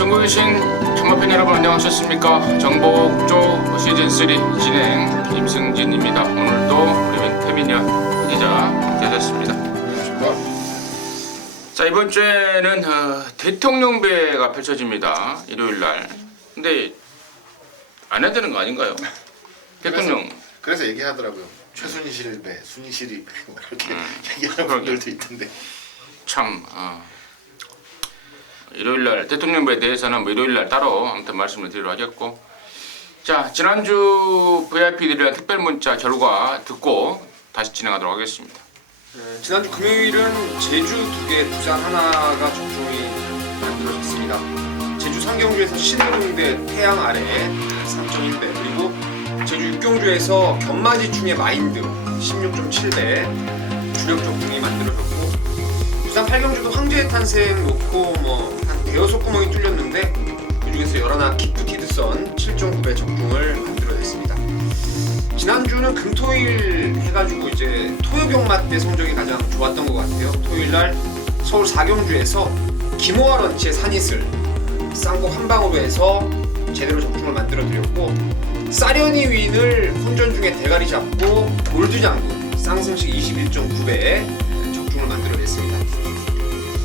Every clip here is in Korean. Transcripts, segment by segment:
전국에 계신 청마팬 여러분 안녕하셨습니까? 정복조 시즌3 진행 임승진입니다. 오늘도 우리 태민이와 기자 함께하셨습니다. 자, 이번 주에는 대통령배가 펼쳐집니다. 일요일날. 근데 안 해야 되는 거 아닌가요? 대통령. 그래서 얘기하더라고요. 최순실 배, 순실이 배 이렇게 얘기하는 분들도 있던데. 참 일요일날 대통령배에 대해서는 뭐 일요일날 따로 아무튼 말씀을 드리도록 하겠고, 자, 지난주 VIP들이랑 특별 문자 결과 듣고 다시 진행하도록 하겠습니다. 지난주 금요일은 제주 2개, 부산 하나가 접종이 만들어졌습니다. 제주 상경주에서 신흥대 태양 아래 3.1배, 그리고 제주 육경주에서 견마지충의 마인드 16.7배 주력 접종이 만들어졌고, 부산 팔경주도 황제의 탄생 놓고 한 대여섯 구멍이 뚫렸는데 그중에서 열하나 기프티드선 7.9배 적중을 만들어냈습니다. 지난주는 금토일 해가지고 이제 토요경마 때 성적이 가장 좋았던 것 같아요. 토요일날 서울 사경주에서 김호아 런치의 산이슬 쌍곡 한 방으로 해서 제대로 적중을 만들어드렸고, 사려니 윈을 혼전 중에 대가리 잡고 골드장군 쌍승식 21.9배에 적중을 만들어냈습니다.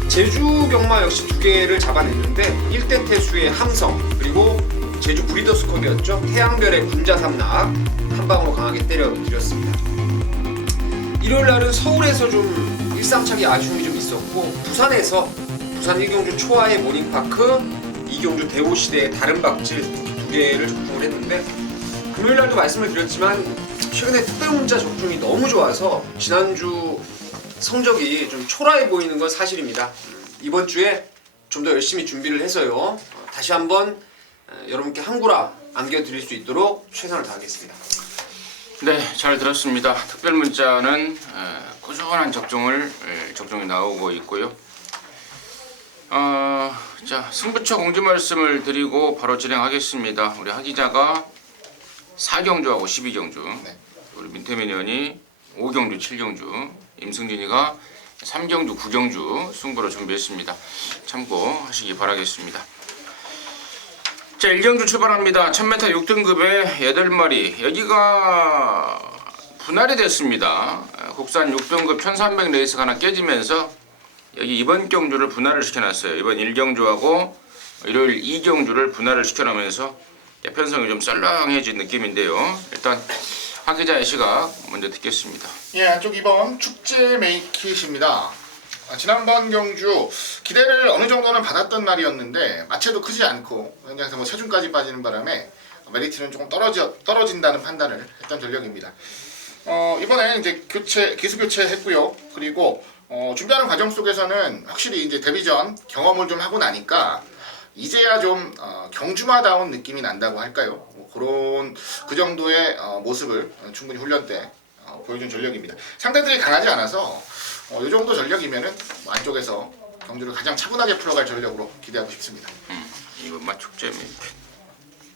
제주 경마 역시 2개를 잡아냈는데 1대 태수의 함성, 그리고 제주 브리더스 컵이었죠. 태양별의 군자 삼락 한 방으로 강하게 때려드렸습니다. 일요일날은 서울에서 좀 일상차기 아쉬움이 좀 있었고, 부산에서 부산 1경주 초하의 모닝파크, 2경주 대호시대의 다른 박질 2개를 적중을 했는데, 금요일날도 말씀을 드렸지만 최근에 특별문자 적중이 너무 좋아서 지난주 성적이 좀 초라해 보이는 건 사실입니다. 이번 주에 좀 더 열심히 준비를 해서요, 다시 한번 여러분께 한구라 안겨드릴 수 있도록 최선을 다하겠습니다. 네, 잘 들었습니다. 특별 문자는 꾸준한 적중이 나오고 있고요. 자, 승부처 공지 말씀을 드리고 바로 진행하겠습니다. 우리 하 기자가 4경주하고 12경주, 네. 우리 민태민 의원이 5경주, 7경주, 임승진이가 3경주, 9경주 승부로 준비했습니다. 참고하시기 바라겠습니다. 자, 1경주 출발합니다. 1000m 6등급의 8마리. 여기가 분할이 됐습니다. 국산 6등급 1300 레이스가 하나 깨지면서 여기 이번 경주를 분할을 시켜놨어요. 이번 1경주하고 일요일 2경주를 분할을 시켜놓으면서 편성이 좀 썰렁해진 느낌인데요. 일단 하 기자의 시각 먼저 듣겠습니다. 예, 안쪽 이번 축제 메이킷입니다. 지난번 경주 기대를 어느 정도는 받았던 날이었는데 마체도 크지 않고 현장에서 체중까지 빠지는 바람에 메리트는 조금 떨어진다는 판단을 했던 전력입니다. 이번에 이제 기수 교체했고요. 그리고 준비하는 과정 속에서는 확실히 이제 데뷔전 경험을 좀 하고 나니까 이제야 좀 경주마다운 느낌이 난다고 할까요? 그 정도의 모습을 충분히 훈련 때 보여준 전력입니다. 상대들이 강하지 않아서 이 정도 전력이면은 안쪽에서 경주를 가장 차분하게 풀어갈 전력으로 기대하고 싶습니다. 이번 맞축제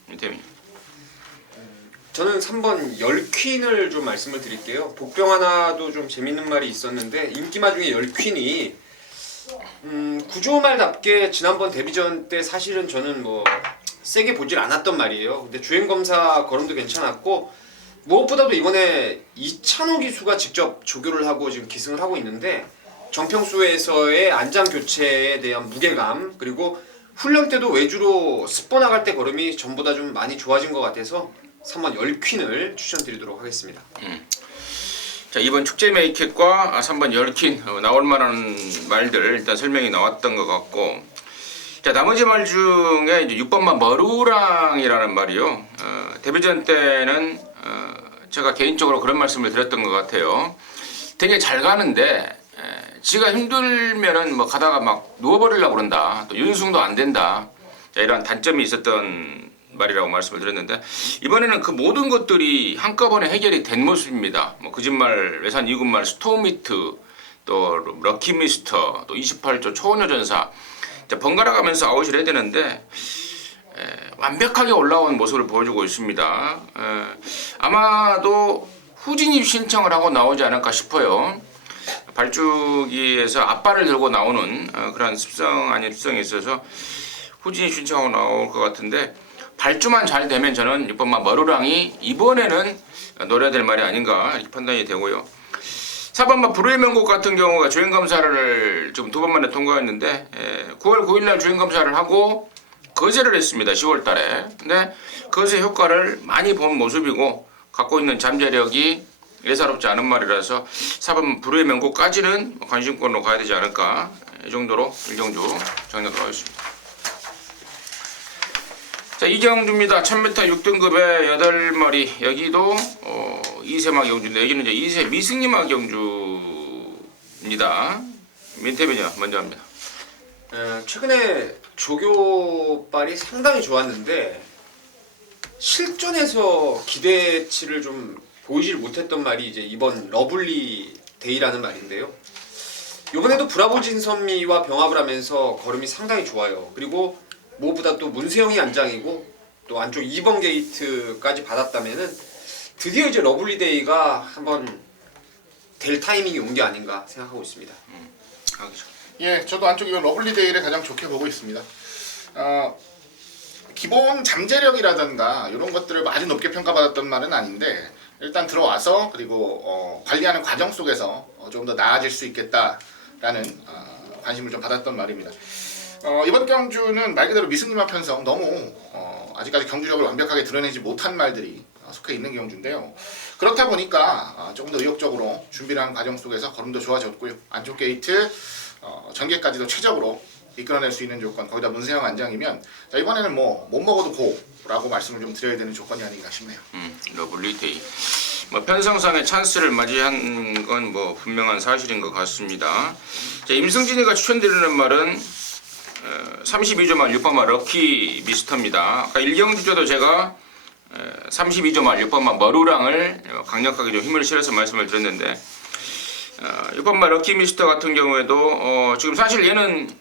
민태민. 저는 3번 열퀸을 좀 말씀을 드릴게요. 복병 하나도 좀 재밌는 말이 있었는데, 인기마 중에 열퀸이 구조말답게 지난번 데뷔전 때 사실은 저는 세게 보질 않았던 말이에요. 근데 주행검사 걸음도 괜찮았고, 무엇보다도 이번에 이찬호 기수가 직접 조교를 하고 지금 기승을 하고 있는데, 정평수에서의 안장 교체에 대한 무게감, 그리고 훈련 때도 외주로 스포 나갈 때 걸음이 전보다 좀 많이 좋아진 것 같아서 3번 열퀸을 추천드리도록 하겠습니다. 자, 이번 축제 메이킷과 3번 열퀸 나올 만한 말들 일단 설명이 나왔던 것 같고, 자, 나머지 말 중에 이제 6번만 머루랑이라는 말이요. 데뷔전 때는 제가 개인적으로 그런 말씀을 드렸던 것 같아요. 되게 잘 가는데 지가 힘들면은 가다가 막 누워버리려고 그런다. 또 윤승도 안 된다. 자, 이런 단점이 있었던 말이라고 말씀을 드렸는데, 이번에는 그 모든 것들이 한꺼번에 해결이 된 모습입니다. 거짓말, 외산 2군말, 스톰히트, 또 럭키미스터, 또 28조 초원여전사, 번갈아 가면서 아웃을 해야 되는데 완벽하게 올라온 모습을 보여주고 있습니다. 아마도 후진입 신청을 하고 나오지 않을까 싶어요. 발주기에서 앞발을 들고 나오는 그런 습성 아닌 습성이 있어서 후진이 신청하고 나올 것 같은데 발주만 잘 되면 저는 6번마 머루랑이 이번에는 노려야 될 말이 아닌가 이렇게 판단이 되고요. 4번마 불후의 명곡 같은 경우가 주행검사를 지금 2번 만에 통과했는데 9월 9일날 주행검사를 하고 거제를 했습니다. 10월 달에. 근데 거제 효과를 많이 본 모습이고 갖고 있는 잠재력이 예사롭지 않은 말이라서 4번 불후의 명곡까지는 관심권으로 가야 되지 않을까 이 정도로 1경주 정리하도록 하겠습니다. 자, 이경주입니다. 1000m 6등급의 8마리. 여기도 2세막 경주인데 여기는 이제 2세 미승리막 경주입니다. 민태빈이 먼저 합니다. 최근에 조교발이 상당히 좋았는데 실전에서 기대치를 좀 보이질 못했던 말이 이제 이번 러블리 데이라는 말인데요. 이번에도 브라보 진선미와 병합을 하면서 걸음이 상당히 좋아요. 그리고 무엇보다 또 문세영이 안장이고 또 안쪽 2번 게이트까지 받았다면은 드디어 이제 러블리데이가 한번 될 타이밍이 온 게 아닌가 생각하고 있습니다. 예, 저도 안쪽 이번 러블리데이를 가장 좋게 보고 있습니다. 기본 잠재력이라든가 이런 것들을 아주 높게 평가받았던 말은 아닌데 일단 들어와서 그리고 관리하는 과정 속에서 좀 더 나아질 수 있겠다라는 관심을 좀 받았던 말입니다. 이번 경주는 말 그대로 미승리막 편성 너무 아직까지 경주력을 완벽하게 드러내지 못한 말들이 속해 있는 경주인데요. 그렇다 보니까 조금 더 의욕적으로 준비를 하는 과정 속에서 걸음도 좋아졌고요. 안쪽 게이트 전개까지도 최적으로 이끌어낼 수 있는 조건, 거기다 문세영 안장이면 자, 이번에는 뭐 못 먹어도 고라고 말씀을 좀 드려야 되는 조건이 아닌가 싶네요. 러블리데이. 뭐 편성상의 찬스를 맞이한 건 뭐 분명한 사실인 것 같습니다. 자, 임승진이가 추천드리는 말은 32조 말 6번마 럭키 미스터입니다. 아까 1경주조도 제가 32조 말 6번마 머루랑을 강력하게 좀 힘을 실어서 말씀을 드렸는데 6번마 럭키 미스터 같은 경우에도 지금 사실 얘는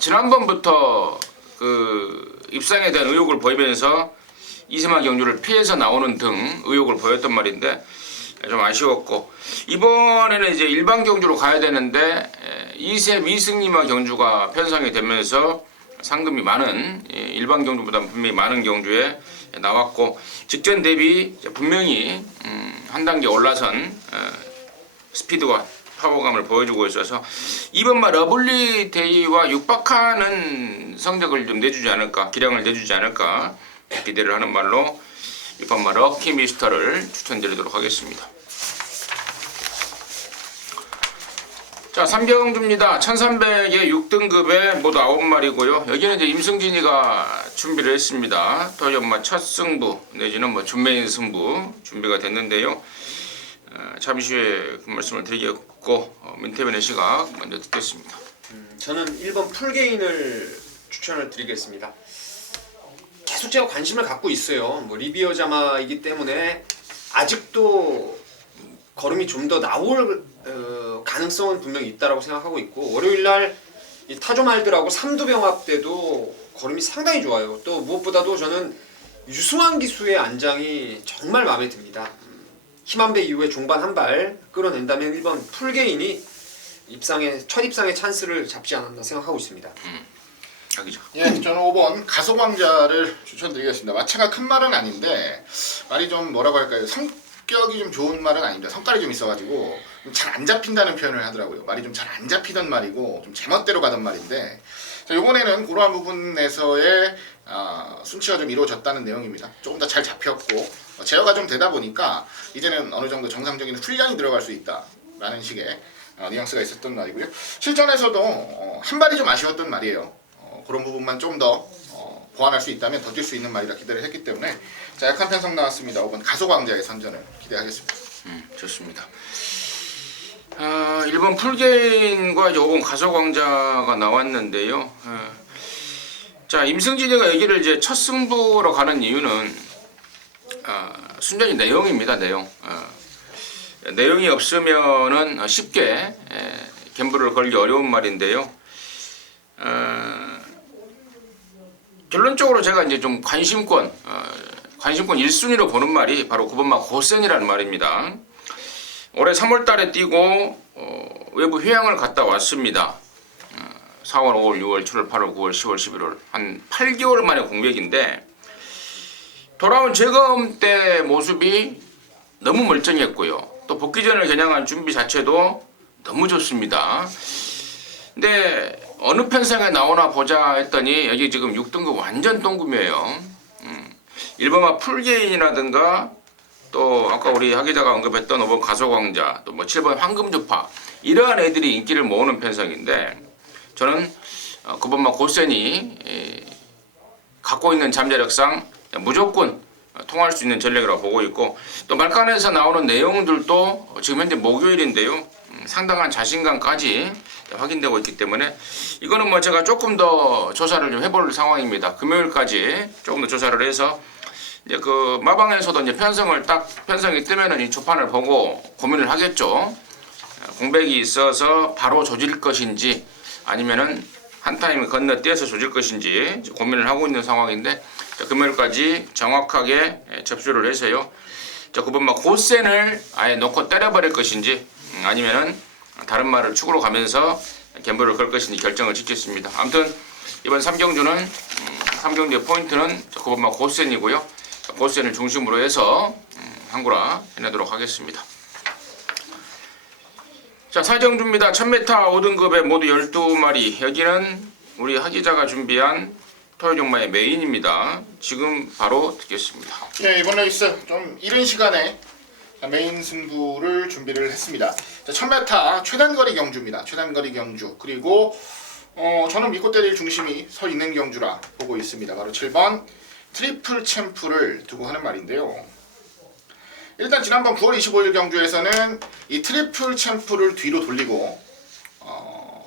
지난번부터 그 입상에 대한 의욕을 보이면서 이세막 경주를 피해서 나오는 등 의욕을 보였던 말인데 좀 아쉬웠고 이번에는 이제 일반 경주로 가야 되는데 2세 미승리막 경주가 편성이 되면서 상금이 많은 일반 경주보다 분명히 많은 경주에 나왔고 직전 대비 분명히 한 단계 올라선 스피드와 파워감을 보여주고 있어서 이번마 러블리 데이와 육박하는 성적을 좀 내주지 않을까, 기량을 내주지 않을까 기대를 하는 말로 이번마 럭키 미스터를 추천드리도록 하겠습니다. 자, 3경주입니다. 1300에 6등급에 모두 9마리고요. 여기는 이제 임승진이가 준비를 했습니다. 토요마 첫 승부 내지는 뭐 준메인 승부 준비가 됐는데요. 잠시 후에 그 말씀을 드리겠고 민태빈의 시각 먼저 듣겠습니다. 저는 1번 풀게인을 추천을 드리겠습니다. 계속 제가 관심을 갖고 있어요. 뭐 리비어 자마이기 때문에 아직도 걸음이 좀 더 나올 가능성은 분명히 있다라고 생각하고 있고 월요일날 이 타조말들하고 3두 병합 때도 걸음이 상당히 좋아요. 또 무엇보다도 저는 유승환 기수의 안장이 정말 마음에 듭니다. 힘한배 이후에 종반 한 발 끌어낸다면 1번 풀게인이 첫 입상의 찬스를 잡지 않았나 생각하고 있습니다. 예, 저는 5번 가소광자를 추천드리겠습니다. 마체가 큰 말은 아닌데 말이 좀 뭐라고 할까요? 성격이 좀 좋은 말은 아닙니다. 성깔이 좀 있어가지고 잘 안 잡힌다는 표현을 하더라고요. 말이 좀 잘 안 잡히던 말이고 좀 제멋대로 가던 말인데 자, 이번에는 그러한 부분에서의 순치가 좀 이루어졌다는 내용입니다. 조금 더 잘 잡혔고 제어가 좀 되다 보니까 이제는 어느 정도 정상적인 훈련이 들어갈 수 있다라는 식의 뉘앙스가 있었던 말이고요. 실전에서도 한 발이 좀 아쉬웠던 말이에요. 그런 부분만 좀 더 보완할 수 있다면 더 뛸 수 있는 말이라 기대를 했기 때문에 자, 약한 편성 나왔습니다. 5번 가소광자의 선전을 기대하겠습니다. 좋습니다. 1번 풀게인과 5번 가소광자가 나왔는데요. 자, 임승진이가 여기를 이제 첫 승부로 가는 이유는 순전히 내용입니다. 내용이 없으면은 쉽게 갬블을 걸기 어려운 말인데요. 결론적으로 제가 이제 좀 관심권 1순위로 보는 말이 바로 9번마 고센이라는 말입니다. 올해 3월달에 뛰고 외부 휴양을 갔다 왔습니다. 4월, 5월, 6월, 7월, 8월, 9월, 10월, 11월 한 8개월 만에 공백인데 돌아온 재검 때 모습이 너무 멀쩡했고요. 또 복귀전을 겨냥한 준비 자체도 너무 좋습니다. 근데 어느 편성에 나오나 보자 했더니 여기 지금 6등급 완전 똥금이에요. 1번마 풀게인이라든가 또 아까 우리 하 기자가 언급했던 5번 가소광자 또 뭐 7번 황금주파 이러한 애들이 인기를 모으는 편성인데 저는 9번마 고센이 갖고 있는 잠재력상 무조건 통할 수 있는 전략이라고 보고 있고 또 말간에서 나오는 내용들도 지금 현재 목요일인데요. 상당한 자신감까지 확인되고 있기 때문에 이거는 뭐 제가 조금 더 조사를 좀 해볼 상황입니다. 금요일까지 조금 더 조사를 해서 이제 그 마방에서도 이제 편성이 뜨면은 이 초판을 보고 고민을 하겠죠. 공백이 있어서 바로 조질 것인지 아니면은 한 타임 건너뛰어서 조질 것인지 고민을 하고 있는 상황인데 금요일까지 정확하게 접수를 해서요. 9번마 고센을 아예 놓고 때려버릴 것인지 아니면은 다른 말을 축으로 가면서 갬블을 걸 것인지 결정을 짓겠습니다. 아무튼 이번 3경주는 3경주의 포인트는 9번마 고센이고요. 고센을 중심으로 해서 한구라 해내도록 하겠습니다. 자, 4경주입니다. 1000m 5등급에 모두 12마리. 여기는 우리 하기자가 준비한 토요종마의 메인입니다. 지금 바로 듣겠습니다. 네, 이번 레이스 좀 이른 시간에 메인 승부를 준비를 했습니다. 자, 1000m 최단거리 경주입니다. 최단거리 경주. 그리고 저는 믿고 때릴 중심이 서 있는 경주라 보고 있습니다. 바로 7번 트리플 챔프를 두고 하는 말인데요. 일단 지난번 9월 25일 경주에서는 이 트리플 챔프를 뒤로 돌리고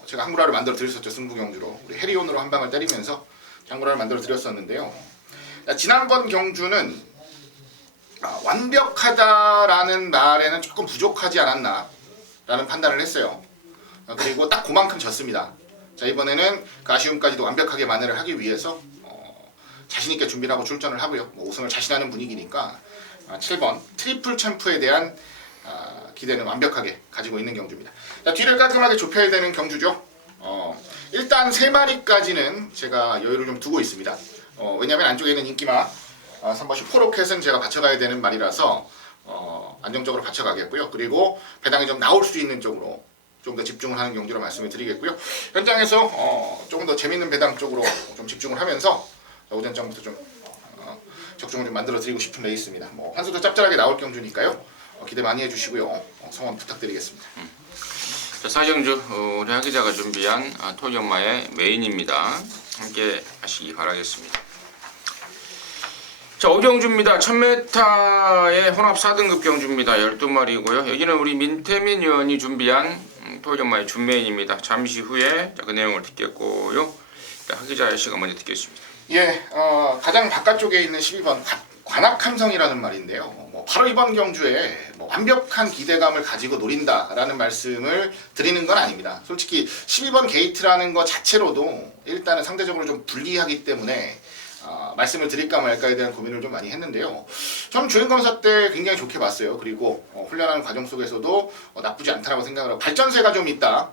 제가 한구라를 만들어 드렸었죠. 승부 경주로 우리 해리온으로 한 방을 때리면서 한구라를 만들어 드렸었는데요. 지난번 경주는 완벽하다라는 말에는 조금 부족하지 않았나 라는 판단을 했어요. 그리고 딱 그만큼 졌습니다. 자, 이번에는 그 아쉬움까지도 완벽하게 만회를 하기 위해서 자신있게 준비를 하고 출전을 하고요. 우승을 자신하는 분위기니까 7번 트리플 챔프에 대한 기대는 완벽하게 가지고 있는 경주입니다. 자, 뒤를 깔끔하게 좁혀야 되는 경주죠. 일단 3마리까지는 제가 여유를 좀 두고 있습니다. 왜냐하면 안쪽에 있는 인기마 3번 슈퍼로켓은 제가 받쳐가야 되는 말이라서 안정적으로 받쳐가겠고요. 그리고 배당이 좀 나올 수 있는 쪽으로 좀 더 집중을 하는 경주로 말씀을 드리겠고요. 현장에서 조금 더 재밌는 배당 쪽으로 좀 집중을 하면서 오전장부터 좀 적중을 좀 만들어 드리고 싶은 레이스입니다. 뭐 한수도 짭짤하게 나올 경주니까요. 기대 많이 해주시고요. 성원 부탁드리겠습니다. 자, 4경주 우리 하기자가 준비한 토요마의 메인입니다. 함께 하시기 바라겠습니다. 자, 5경주입니다. 1000m의 혼합 4등급 경주입니다. 12마리고요. 여기는 우리 민태민 의원이 준비한 토요마의 준메인입니다. 잠시 후에 그 내용을 듣겠고요. 하기자 씨가 먼저 듣겠습니다. 예, 가장 바깥쪽에 있는 12번 관악함성이라는 말인데요. 바로 이번 경주에 완벽한 기대감을 가지고 노린다라는 말씀을 드리는 건 아닙니다. 솔직히 12번 게이트라는 것 자체로도 일단은 상대적으로 좀 불리하기 때문에 말씀을 드릴까 말까에 대한 고민을 좀 많이 했는데요. 저는 주행검사 때 굉장히 좋게 봤어요. 그리고 훈련하는 과정 속에서도 나쁘지 않다라고 생각을 하고 발전세가 좀 있다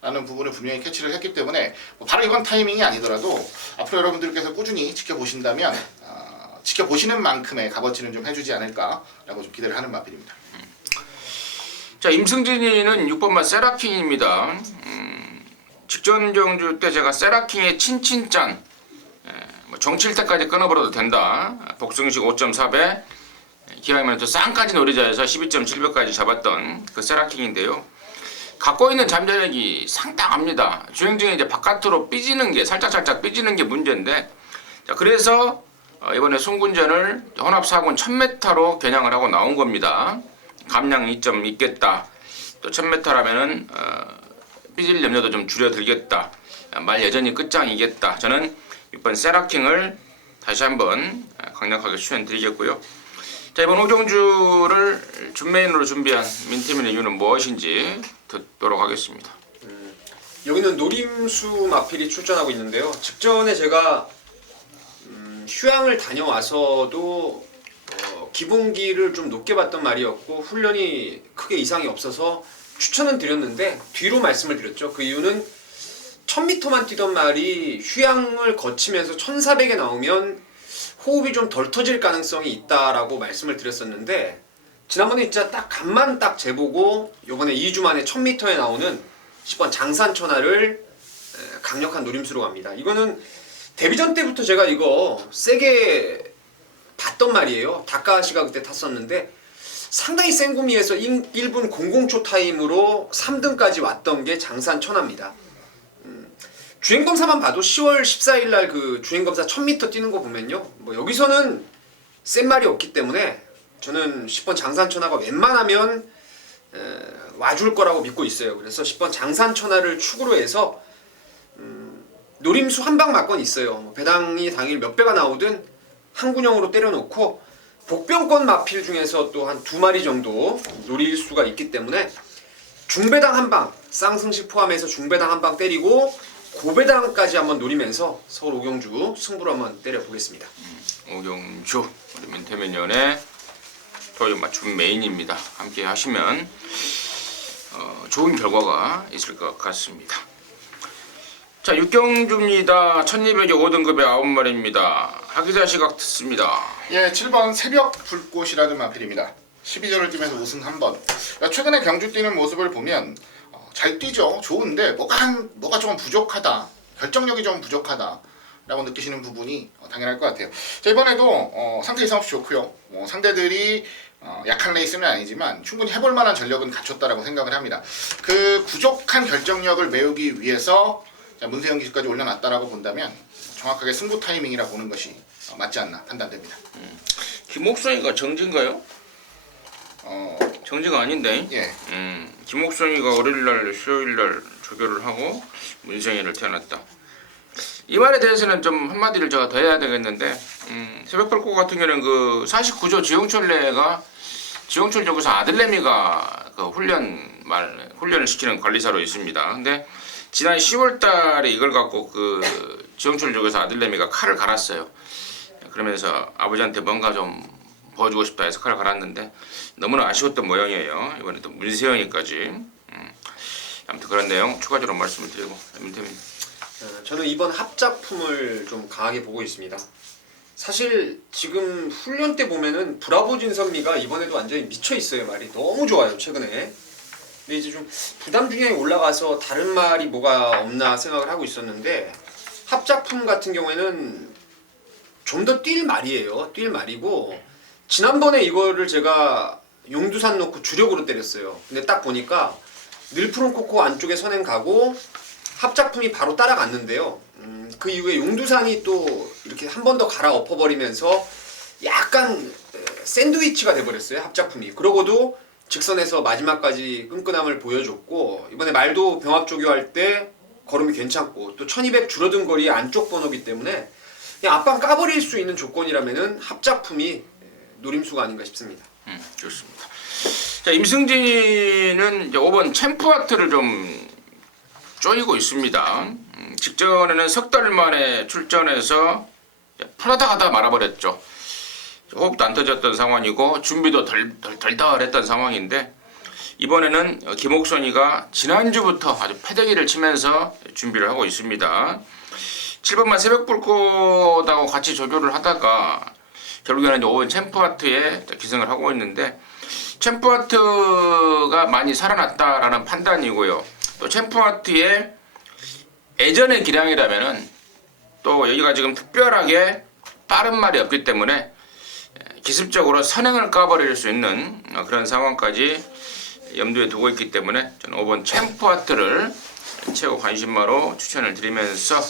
라는 부분을 분명히 캐치를 했기 때문에 바로 이번 타이밍이 아니더라도 앞으로 여러분들께서 꾸준히 지켜보신다면 지켜보시는 만큼의 값어치는 좀 해주지 않을까라고 좀 기대를 하는 마필입니다. 자, 임승진이는 6번만 세라킹입니다. 직전 경주 때 제가 세라킹의 친친짠 정칠 때까지 끊어버려도 된다. 복승식 5.4배 기왕이면 또 쌍까지 노리자 해서 12.7배까지 잡았던 그 세라킹인데요. 갖고 있는 잠재력이 상당합니다. 주행 중에 이제 바깥으로 삐지는 게 살짝 삐지는 게 문제인데, 자, 그래서 이번에 송군전을 혼합 4군 1000m로 겨냥을 하고 나온 겁니다. 감량 2점 있겠다. 또 1000m라면은 삐질 염려도 좀 줄여들겠다. 말 여전히 끝장이겠다. 저는 이번 세라킹을 다시 한번 강력하게 추천드리겠고요. 자, 이번 5경주를 준메인으로 준비한 민태민의 이유는 무엇인지 듣도록 하겠습니다. 여기는 노림수 마필이 출전하고 있는데요. 직전에 제가 휴양을 다녀와서도 기본기를 좀 높게 봤던 말이었고 훈련이 크게 이상이 없어서 추천은 드렸는데 뒤로 말씀을 드렸죠. 그 이유는 1000m만 뛰던 말이 휴양을 거치면서 1400에 나오면 호흡이 좀 덜 터질 가능성이 있다라고 말씀을 드렸었는데, 지난번에 진짜 딱 간만 딱 재보고 요번에 2주 만에 1000m에 나오는 10번 장산천하를 강력한 노림수로 갑니다. 이거는 데뷔전 때부터 제가 이거 세게 봤던 말이에요. 다카시가 그때 탔었는데 상당히 센 구미에서 1분 00초 타임으로 3등까지 왔던 게 장산천하입니다. 주행검사만 봐도 10월 14일 날 그 주행검사 1000m 뛰는 거 보면요, 뭐 여기서는 센 말이 없기 때문에 저는 10번 장산천하가 웬만하면 와줄 거라고 믿고 있어요. 그래서 10번 장산천하를 축으로 해서 노림수 한 방 맞건 있어요. 뭐 배당이 당일 몇 배가 나오든 한 군형으로 때려놓고 복병권 마필 중에서 또 한 2마리 정도 노릴 수가 있기 때문에 중배당 한 방, 쌍승식 포함해서 중배당 한 방 때리고 고배당까지 한번 노리면서 서울 오경주 승부를 한번 때려보겠습니다. 오경주 우리 민태민연의 토요 맞춤 메인입니다. 함께 하시면 좋은 결과가 있을 것 같습니다. 자, 육경주입니다. 1200에 5등급의 9마리입니다. 하기자 시각 듣습니다. 예, 7번 새벽 불꽃이라는 마필입니다. 12절을 뛰면서 우승 1번. 최근에 경주 뛰는 모습을 보면 잘 뛰죠. 좋은데 뭐가 조금 부족하다. 결정력이 좀 부족하다. 라고 느끼시는 부분이 당연할 것 같아요. 자, 이번에도 상태 이상 없이 좋고요. 상대들이 약한 레이스는 아니지만 충분히 해볼 만한 전력은 갖췄다라고 생각을 합니다. 그 부족한 결정력을 메우기 위해서 문세영 기수까지 올려놨다라고 본다면 정확하게 승부 타이밍이라 보는 것이 맞지 않나 판단됩니다. 김옥선이가 정지인가요? 정지가 아닌데. 예. 김옥선이가 월요일날 수요일날 조교를 하고 문세영이를 태어났다. 이 말에 대해서는 좀 한마디를 제가 더 해야 되겠는데, 새벽불꽃 같은 경우는 그 49조 지용철 조교사 아들내미가 그 훈련을 시키는 관리사로 있습니다. 근데 지난 10월달에 이걸 갖고 그 지용철 조교사 아들내미가 칼을 갈았어요. 그러면서 아버지한테 뭔가 좀 보여주고 싶다 해서 칼을 갈았는데 너무나 아쉬웠던 모양이에요. 이번에 또 문세영이까지. 아무튼 그런 내용 추가적으로 말씀을 드리고, 저는 이번 합작품을 좀 강하게 보고 있습니다. 사실 지금 훈련 때 보면은 브라보 진선미가 이번에도 완전히 미쳐 있어요. 말이 너무 좋아요 최근에. 근데 이제 좀 부담 중량이 올라가서 다른 말이 뭐가 없나 생각을 하고 있었는데, 합작품 같은 경우에는 좀 더 뛸 말이에요. 뛸 말이고, 지난번에 이거를 제가 용두산 놓고 주력으로 때렸어요. 근데 딱 보니까 늘푸른코코 안쪽에 선행 가고 합작품이 바로 따라갔는데요. 그 이후에 용두산이 또 이렇게 한 번 더 갈아 엎어버리면서 약간 샌드위치가 돼버렸어요. 합작품이. 그러고도 직선에서 마지막까지 끈끈함을 보여줬고, 이번에 말도 병합 조교할 때 걸음이 괜찮고, 또 1200 줄어든 거리의 안쪽 번호기 때문에 그냥 앞방 까버릴 수 있는 조건이라면은 합작품이 노림수가 아닌가 싶습니다. 좋습니다. 자, 임승진은 이제 5번 챔프아트를 좀 쪼이고 있습니다. 직전에는 석 달 만에 출전해서 풀하다 말아버렸죠. 호흡도 안 터졌던 상황이고 준비도 덜덜했던 상황인데, 이번에는 김옥선이가 지난주부터 아주 패대기를 치면서 준비를 하고 있습니다. 7번만 새벽불꽃하고 같이 조교를 하다가 결국에는 5번 챔프아트에 기승을 하고 있는데, 챔프아트가 많이 살아났다라는 판단이고요. 또 챔프아트의 예전의 기량이라면은 또 여기가 지금 특별하게 빠른 말이 없기 때문에 기습적으로 선행을 까버릴 수 있는 그런 상황까지 염두에 두고 있기 때문에 저는 5번 챔프아트를 최고 관심마로 추천을 드리면서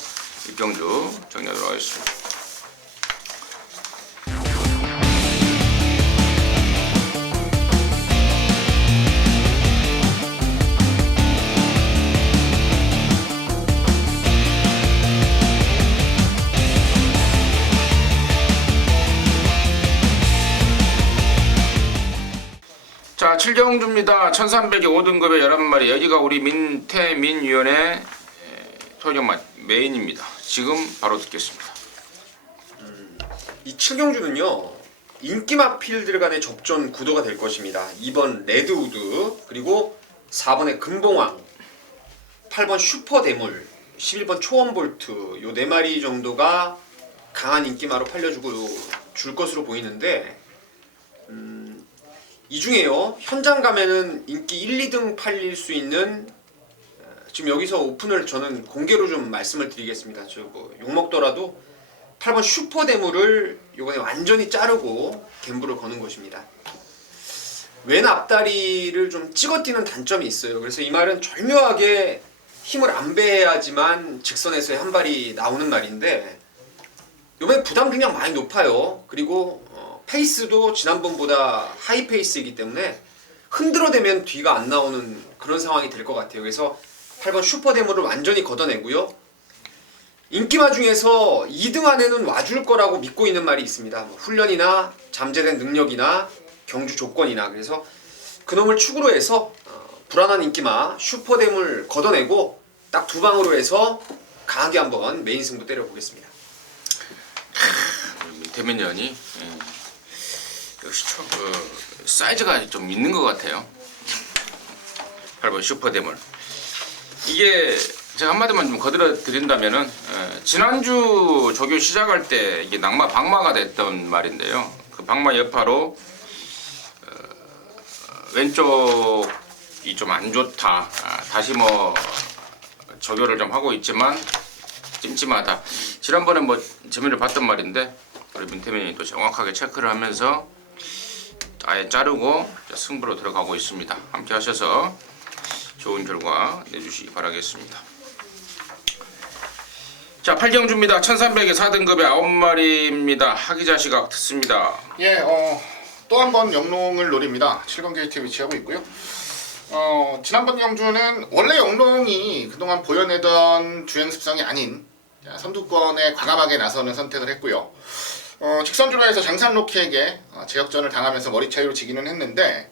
육경주 정리하도록 하겠습니다. 자, 7경주입니다. 1300에 5등급의 11마리. 여기가 우리 민태민위원회 토요맛 메인입니다. 지금 바로 듣겠습니다. 이 7경주는요, 인기맛 필드 간의 접전 구도가 될 것입니다. 2번 레드우드, 그리고 4번의 금봉왕, 8번 슈퍼대물, 11번 초원볼트 요 4마리 정도가 강한 인기마로 팔려주고 줄 것으로 보이는데 이 중에요 현장 가면은 인기 1, 2등 팔릴 수 있는 지금 여기서 오픈을 저는 공개로 좀 말씀을 드리겠습니다. 저 뭐 욕먹더라도 8번 슈퍼대물을 요번에 완전히 자르고 갬블을 거는 것입니다. 왼 앞다리를 좀 찍어뛰는 단점이 있어요. 그래서 이 말은 절묘하게 힘을 안 배해야지만 직선에서의 한 발이 나오는 말인데 요번에 부담 중량 많이 높아요. 그리고 페이스도 지난번보다 하이 페이스이기 때문에 흔들어대면 뒤가 안 나오는 그런 상황이 될 것 같아요. 그래서 8번 슈퍼데모를 완전히 걷어내고요. 인기마 중에서 2등 안에는 와줄 거라고 믿고 있는 말이 있습니다. 뭐 훈련이나 잠재된 능력이나 경주 조건이나 그래서 그놈을 축으로 해서 불안한 인기마 슈퍼데모를 걷어내고 딱 2방으로 해서 강하게 한번 메인 승부 때려보겠습니다. 민태민연이 역시 사이즈가 좀 있는 것 같아요. 8번 슈퍼데몰. 이게 제가 한마디만 좀 거들어 드린다면은 지난주 조교 시작할 때 이게 낙마 박마가 됐던 말인데요. 그 박마 여파로 왼쪽이 좀 안 좋다. 다시 뭐 조교를 좀 하고 있지만 찜찜하다. 지난번에 뭐 재미를 봤던 말인데 우리 민태민이 또 정확하게 체크를 하면서 아예 자르고 승부로 들어가고 있습니다. 함께 하셔서 좋은 결과 내주시기 바라겠습니다. 자, 8경주입니다. 1300에 4등급의 9마리입니다. 하기자 시각 듣습니다. 예, 또 한 번 영롱을 노립니다. 7번 게이트에 위치하고 있고요. 지난번 경주는 원래 영롱이 그동안 보여내던 주행 습성이 아닌 선두권에 과감하게 나서는 선택을 했고요. 직선주로 해서 장산로키에게 제역전을 당하면서 머리 차이로 지기는 했는데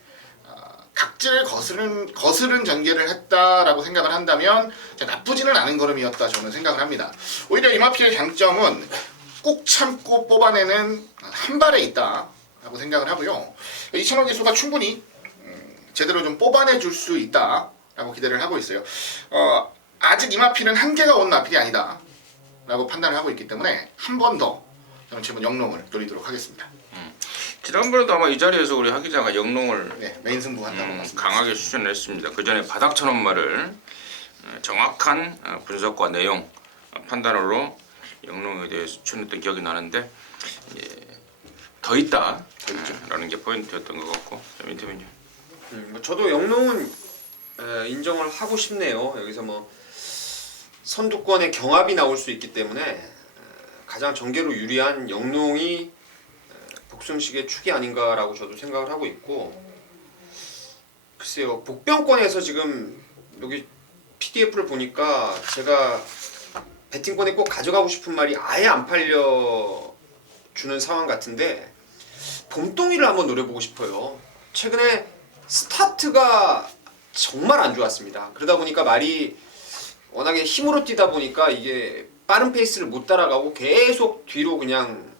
각질 거스른 전개를 했다라고 생각을 한다면 나쁘지는 않은 걸음이었다 저는 생각을 합니다. 오히려 이마피의 장점은 꾹 참고 뽑아내는 한 발에 있다라고 생각을 하고요. 이찬호 기수가 충분히 제대로 좀 뽑아내 줄 수 있다라고 기대를 하고 있어요. 아직 이마피는 한계가 온 마필이 아니다 라고 판단을 하고 있기 때문에 한 번 더 저는 지금 영롱을 노리도록 하겠습니다. 지난번에도 아마 이 자리에서 우리 하기자가 영롱을 메인 승부 한다고 봤습니다. 강하게 추천을 했습니다. 그 전에 바닥처럼 말을 정확한 분석과 내용 판단으로 영롱에 대해서 추천했던 기억이 나는데 더 있다 라는 게 포인트였던 것 같고. 민태민님. 저도 영롱은 인정을 하고 싶네요. 여기서 뭐 선두권의 경합이 나올 수 있기 때문에 가장 전개로 유리한 영롱이 복승식의 축이 아닌가라고 저도 생각을 하고 있고, 글쎄요 복병권에서 지금 여기 PDF를 보니까 제가 배팅권에 꼭 가져가고 싶은 말이 아예 안 팔려 주는 상황 같은데 봄동이를 한번 노려보고 싶어요. 최근에 스타트가 정말 안 좋았습니다. 그러다 보니까 말이 워낙에 힘으로 뛰다 보니까 이게 빠른 페이스를 못 따라가고 계속 뒤로 그냥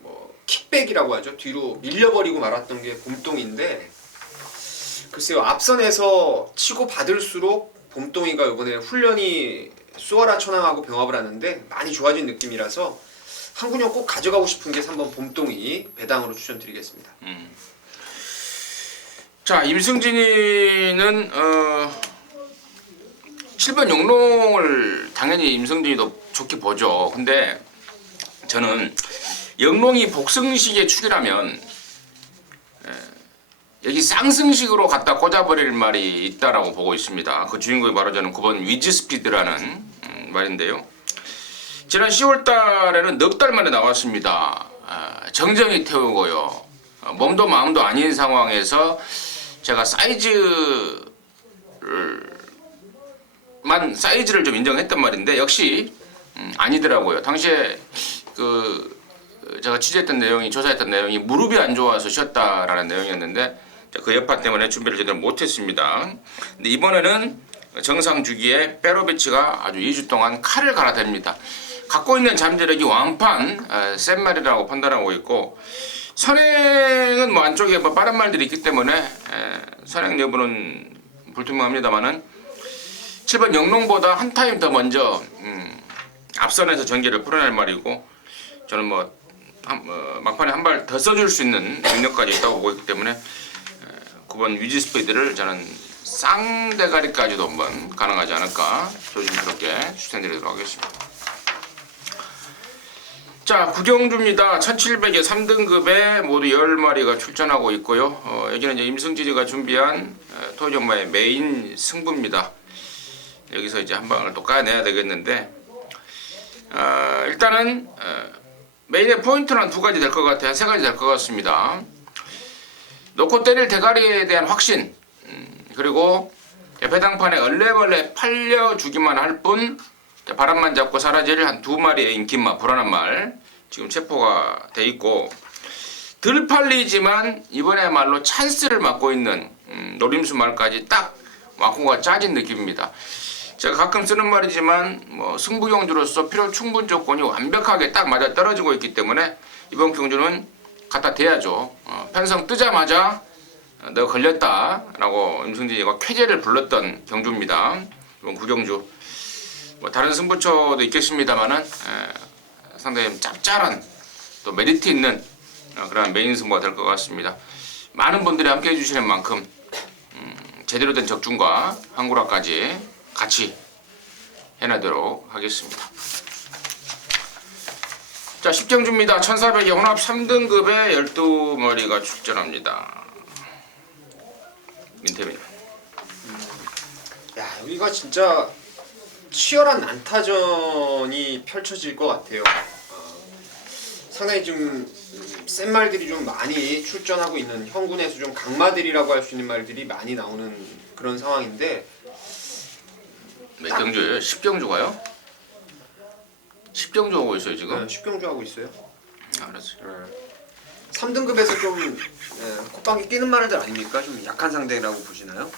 뭐 킥백이라고 하죠. 뒤로 밀려버리고 말았던 게 봄동인데, 글쎄요 앞선에서 치고 받을수록 봄동이가 이번에 훈련이 수월하 천왕하고 병합을 하는데 많이 좋아진 느낌이라서 한 군형 꼭 가져가고 싶은 게 3번 봄동이 배당으로 추천드리겠습니다. 자, 임승진이는 7번 영롱을 당연히 임승진이도 좋게 보죠. 근데 저는 영롱이 복승식의 축이라면 여기 쌍승식으로 갖다 꽂아버릴 말이 있다라고 보고 있습니다. 그 주인공이 바로 저는 9번 위즈스피드라는 말인데요. 지난 10월 달에는 넉 달 만에 나왔습니다. 정정이 태우고요. 몸도 마음도 아닌 상황에서 제가 사이즈를 좀 인정했단 말인데 역시 아니더라고요. 당시에 제가 취재했던 내용이, 조사했던 내용이 무릎이 안 좋아서 쉬었다라는 내용이었는데 그 여파 때문에 준비를 제대로 못했습니다. 근데 이번에는 정상 주기에 페로비치가 아주 2주 동안 칼을 갈아댑니다. 갖고 있는 잠재력이 완판 센 말이라고 판단하고 있고, 선행은 뭐 안쪽에 뭐 빠른 말들이 있기 때문에 선행 여부는 불투명합니다만은 7번 영롱보다 한 타임 더 먼저 앞선에서 전개를 풀어낼 말이고 저는 막판에 한 발 더 써줄 수 있는 능력까지 있다고 보고 있기 때문에 9번 위지 스피드를 저는 쌍대가리까지도 한번 가능하지 않을까 조심스럽게 추천드리도록 하겠습니다. 자, 구경주입니다. 1700에 3등급에 모두 10마리가 출전하고 있고요. 여기는 이제 임승진이가 준비한 토요정마의 메인 승부입니다. 여기서 이제 한 방을 또 까내야 되겠는데 일단은 메인의 포인트는 두 가지 될 것 같아요. 세 가지 될 것 같습니다. 놓고 때릴 대가리에 대한 확신, 그리고 배당판에 얼레벌레 팔려주기만 할 뿐 바람만 잡고 사라질 한 두 마리의 인기마 불안한 말 지금 체포가 돼 있고 덜 팔리지만 이번에야말로 찬스를 맞고 있는 노림수 말까지 딱 와꾸가 짜진 느낌입니다. 제가 가끔 쓰는 말이지만 승부 경주로서 필요 충분 조건이 완벽하게 딱 맞아 떨어지고 있기 때문에 이번 경주는 갖다 대야죠. 편성 뜨자마자 너 걸렸다라고 임승진이가 쾌재를 불렀던 경주입니다. 이번 구경주 다른 승부처도 있겠습니다만은 상당히 짭짤한 또 메리트 있는 그런 메인 승부가 될 것 같습니다. 많은 분들이 함께 해주시는 만큼 제대로 된 적중과 한구라까지 같이 해내도록 하겠습니다. 자, 10경주입니다. 1400의 혼합 3등급에 12마리가 출전합니다. 민태민. 야, 여기가 진짜 치열한 난타전이 펼쳐질 것 같아요. 상당히 좀 센 말들이 좀 많이 출전하고 있는 형군에서 좀 강마들이라고 할 수 있는 말들이 많이 나오는 그런 상황인데 몇 경주예요? 10경주가요? 10경주 하고 있어요 지금? 10경주 하고 있어요. 알았어요. 3등급에서 좀 콧방귀 끼는 말들 아닙니까? 좀 약한 상대라고 보시나요?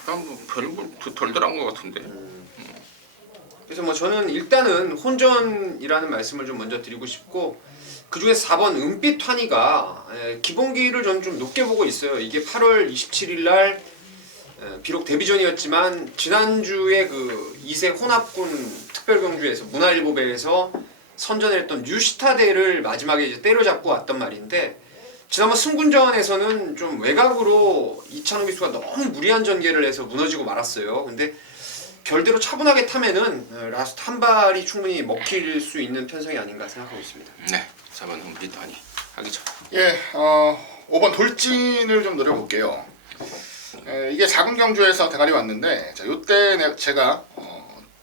별로 덜덜한 것 같은데. 그래서 저는 일단은 혼전이라는 말씀을 좀 먼저 드리고 싶고 그 중에서 4번 은빛 환희가 기본기를 저는 좀 높게 보고 있어요. 이게 8월 27일 날 비록 데뷔전이었지만 지난주에 그 2세 혼합군 특별경주에서 문화일보배에서 선전했던 뉴시타대를 마지막에 이제 때려잡고 왔단 말인데 지난번 승군전에서는 좀 외곽으로 이찬호 기수가 너무 무리한 전개를 해서 무너지고 말았어요. 근데 결대로 차분하게 타면은 라스트 한 발이 충분히 먹힐 수 있는 편성이 아닌가 생각하고 있습니다. 네, 4번 은빛 환희 하기 전. 예, 5번 돌진을 좀 노려볼게요. 이게 작은 경주에서 대가리 왔는데 자, 요때 제가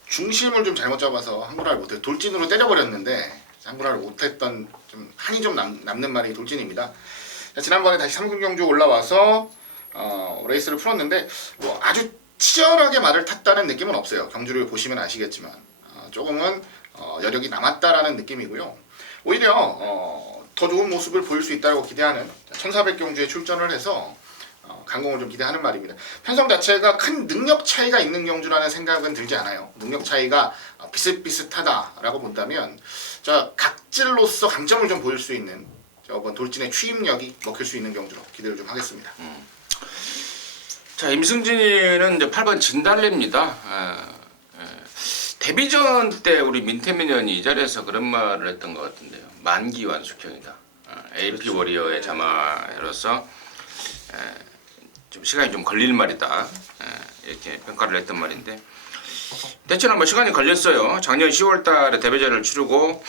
중심을 좀 잘못 잡아서 한구라를 못해 돌진으로 때려버렸는데 한구라를 못했던 좀 한이 좀 남는 말이 돌진입니다. 자, 지난번에 다시 3군 경주 올라와서 레이스를 풀었는데 아주 치열하게 말을 탔다는 느낌은 없어요. 경주를 보시면 아시겠지만 조금은 여력이 남았다라는 느낌이고요. 오히려 더 좋은 모습을 보일 수 있다고 기대하는 1400경주에 출전을 해서 강공을 좀 기대하는 말입니다. 편성 자체가 큰 능력 차이가 있는 경주라는 생각은 들지 않아요. 능력 차이가 비슷비슷하다라고 본다면 각질로서 강점을 좀 보일 수 있는 저번 돌진의 추임력이 먹힐 수 있는 경주로 기대를 좀 하겠습니다. 자, 임승진이는 이제 8번 진달래입니다. 데뷔전 때 우리 민태민 의원이 이 자리에서 그런 말을 했던 것 같은데요. 만기완숙형이다. AP 워리어의 자마로서 좀 시간이 좀 걸릴 말이다. 이렇게 평가를 했던 말인데 대체는 시간이 걸렸어요. 작년 10월달에 데뷔전을 치르고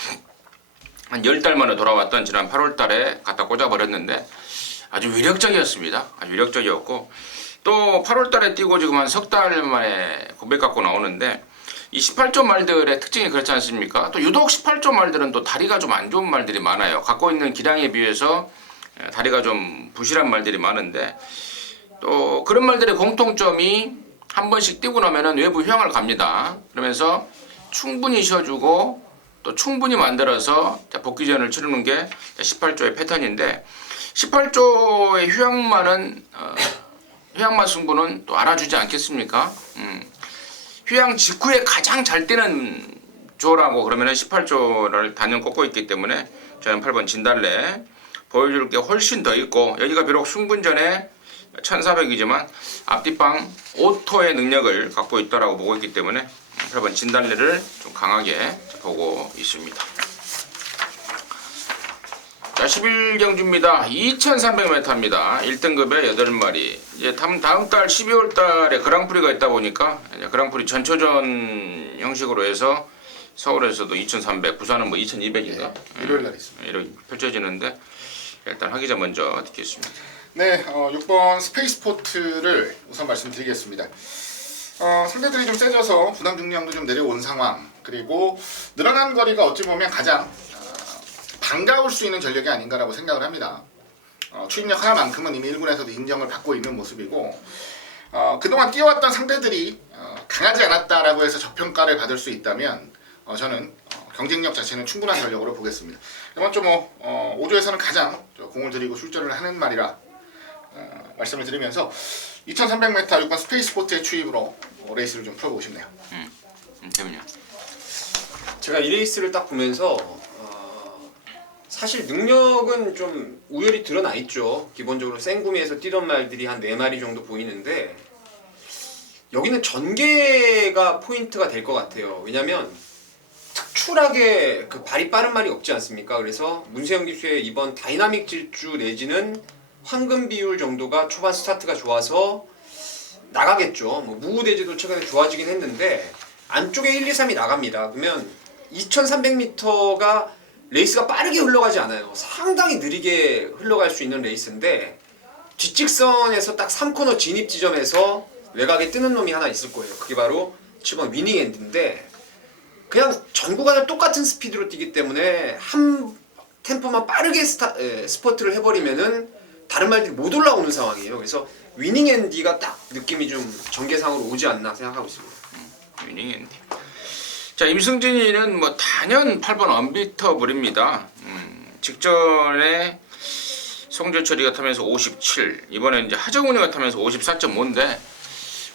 한 10달 만에 돌아왔던 지난 8월달에 갖다 꽂아버렸는데 아주 위력적이었습니다. 아주 위력적이었고 또 8월달에 뛰고 지금 한 석 달 만에 고백 갖고 나오는데 이 18조 말들의 특징이 그렇지 않습니까? 또 유독 18조 말들은 또 다리가 좀 안 좋은 말들이 많아요. 갖고 있는 기량에 비해서 다리가 좀 부실한 말들이 많은데 또 그런 말들의 공통점이 한 번씩 뛰고 나면은 외부 휴양을 갑니다. 그러면서 충분히 쉬어주고 또 충분히 만들어서 복귀전을 치르는 게 18조의 패턴인데 18조의 휴양만 승부는 또 알아주지 않겠습니까? 휴양 직후에 가장 잘 뛰는 조라고 그러면은 18조를 단연 꼽고 있기 때문에 저는 8번 진달래 보여줄 게 훨씬 더 있고 여기가 비록 승분전에 1400이지만 앞뒷방 오토의 능력을 갖고 있다라고 보고 있기 때문에 8번 진달래를 좀 강하게 보고 있습니다. 자, 11경주입니다. 2300m입니다. 1등급에 8마리. 이제 다음 달 12월 달에 그랑프리가 있다 보니까 이제 그랑프리 전초전 형식으로 해서 서울에서도 2300, 부산은 뭐 2200인가? 일요일 날 있습니다. 이렇게 펼쳐지는데 일단 하기자 먼저 듣겠습니다. 네, 6번 스페이스포트를 우선 말씀드리겠습니다. 상대들이 좀 세져서 부담 중량도 좀 내려온 상황, 그리고 늘어난 거리가 어찌 보면 가장 반가울 수 있는 전력이 아닌가라고 생각을 합니다. 추입력 하나만큼은 이미 1군에서도 인정을 받고 있는 모습이고, 그동안 뛰어왔던 상대들이 강하지 않았다라고 해서 저평가를 받을 수 있다면 저는 경쟁력 자체는 충분한 전력으로 보겠습니다. 이번 주 5조에서는 가장 공을 들이고 출전을 하는 말이라 말씀을 드리면서 2300m 6번 스페이스포트의 추입으로 레이스를 좀 풀어보고 싶네요. 재밌냐? 제가 이 레이스를 딱 보면서 사실 능력은 좀 우열이 드러나 있죠. 기본적으로 생구미에서 뛰던 말들이 한 4마리 정도 보이는데 여기는 전개가 포인트가 될 것 같아요. 왜냐면 특출하게 그 발이 빠른 말이 없지 않습니까? 그래서 문세영 기수의 이번 다이나믹 질주 내지는 황금 비율 정도가 초반 스타트가 좋아서 나가겠죠. 뭐 무구대지도 최근에 좋아지긴 했는데 안쪽에 1, 2, 3이 나갑니다. 그러면 2300m가 레이스가 빠르게 흘러가지 않아요. 상당히 느리게 흘러갈 수 있는 레이스인데 뒷직선에서 딱 3코너 진입 지점에서 외곽에 뜨는 놈이 하나 있을 거예요. 그게 바로 7번 위닝 엔드인데 그냥 전 구간을 똑같은 스피드로 뛰기 때문에 한 템포만 빠르게 스퍼트를 해버리면은 다른 말들이 못 올라오는 상황이에요. 그래서 위닝 엔디가 딱 느낌이 좀 전개상으로 오지 않나 생각하고 있습니다. 위닝 엔디. 자, 임승진이는 뭐 단연 8번 언비터블입니다. 직전에 송재철이가 타면서 57, 이번에 이제 하정훈이가 타면서 54.5인데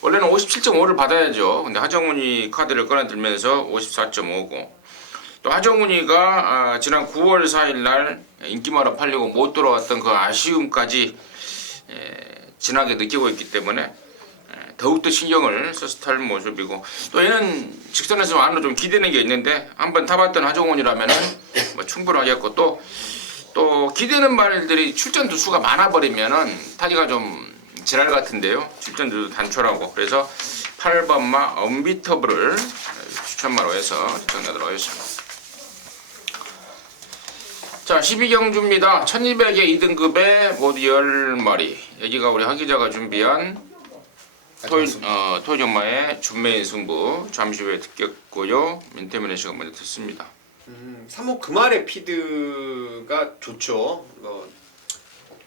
원래는 57.5를 받아야죠. 근데 하정훈이 카드를 꺼내들면서 54.5고 또 하정훈이가 지난 9월 4일 날 인기마로 팔리고 못 돌아왔던 그 아쉬움까지 진하게 느끼고 있기 때문에 더욱더 신경을 써서 탈 모습이고 또 얘는 직선에서 안으로 좀 기대는 게 있는데 한번 타봤던 하정훈이라면은 뭐 충분하겠고 또 기대는 말들이 출전 두수가 많아버리면은 타기가 좀 지랄 같은데요. 출전 두수 단촐하고 그래서 8번마 언비터블을 추천마로 해서 정리하도록 하겠습니다. 자, 12경주입니다. 1200의 2등급에 모두 10마리. 여기가 우리 하기자가 준비한 토요정마의 준메인 승부. 잠시 후에 듣겠고요. 민태민의 시간 먼저 듣습니다. 3호 금알의 피드가 좋죠.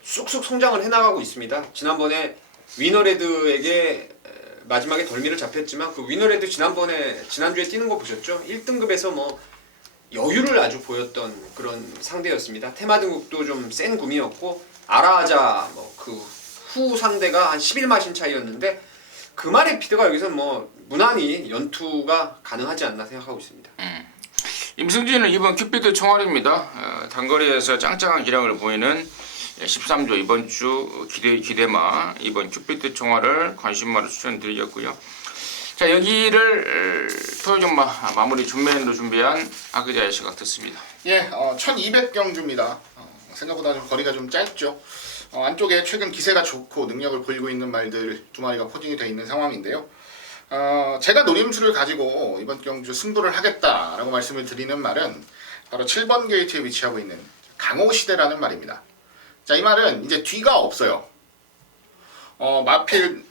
쑥쑥 성장을 해나가고 있습니다. 지난번에 위너레드에게 마지막에 덜미를 잡혔지만 그 위너레드 지난주에 뛰는 거 보셨죠? 1등급에서 뭐 여유를 아주 보였던 그런 상대였습니다. 테마 등급도 좀 센 구미였고 아라하자 그 후 상대가 한 11마신 차이였는데 금알의 피드가 여기서 뭐 무난히 연투가 가능하지 않나 생각하고 있습니다. 임승진은 이번 큐피드 총알입니다. 단거리에서 짱짱한 기량을 보이는 13조 이번 주 기대마 이번 큐피드 총알을 관심마로 추천드리겠고요. 자, 여기를 토요정마 마무리 준메인으로 준비한 하기자의 시각 듣습니다. 예, 1200경주입니다. 생각보다 좀 거리가 좀 짧죠. 안쪽에 최근 기세가 좋고 능력을 보이고 있는 말들 2마리가 포진이 되어 있는 상황인데요. 제가 노림수를 가지고 이번 경주 승부를 하겠다라고 말씀을 드리는 말은 바로 7번 게이트에 위치하고 있는 강호시대라는 말입니다. 자, 이 말은 이제 뒤가 없어요. 마필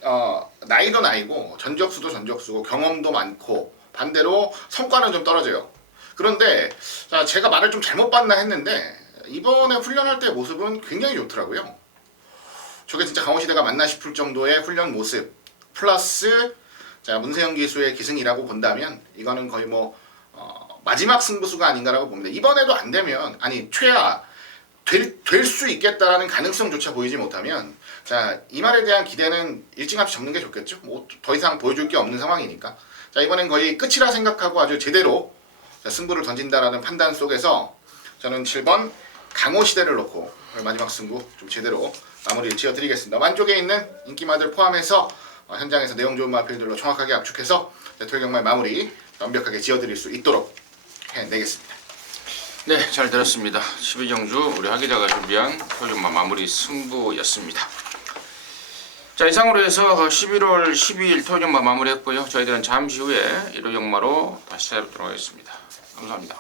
나이도 나이고 전적수도 전적수고 경험도 많고 반대로 성과는 좀 떨어져요. 그런데 자, 제가 말을 좀 잘못 봤나 했는데 이번에 훈련할 때 모습은 굉장히 좋더라고요. 저게 진짜 강호시대가 맞나 싶을 정도의 훈련 모습 플러스 자, 문세영 기수의 기승이라고 본다면 이거는 거의 마지막 승부수가 아닌가라고 봅니다. 이번에도 안 되면 최하 될 수 있겠다라는 가능성조차 보이지 못하면 자, 이 말에 대한 기대는 일찌감치 접는 게 좋겠죠. 뭐 더 이상 보여줄 게 없는 상황이니까. 자, 이번엔 거의 끝이라 생각하고 아주 제대로 승부를 던진다라는 판단 속에서 저는 7번 강호시대를 놓고 마지막 승부 좀 제대로 마무리를 지어드리겠습니다. 만쪽에 있는 인기마들 포함해서 현장에서 내용 좋은 마필들로 정확하게 압축해서 토요경마의 마무리 완벽하게 지어드릴 수 있도록 해내겠습니다. 네, 잘 들었습니다. 12경주 우리 하 기자가 준비한 토종마 마무리 승부였습니다. 자, 이상으로 해서 11월 12일 토종마 마무리했고요. 저희들은 잠시 후에 1호 경마로 다시 찾아뵙도록 하겠습니다. 감사합니다.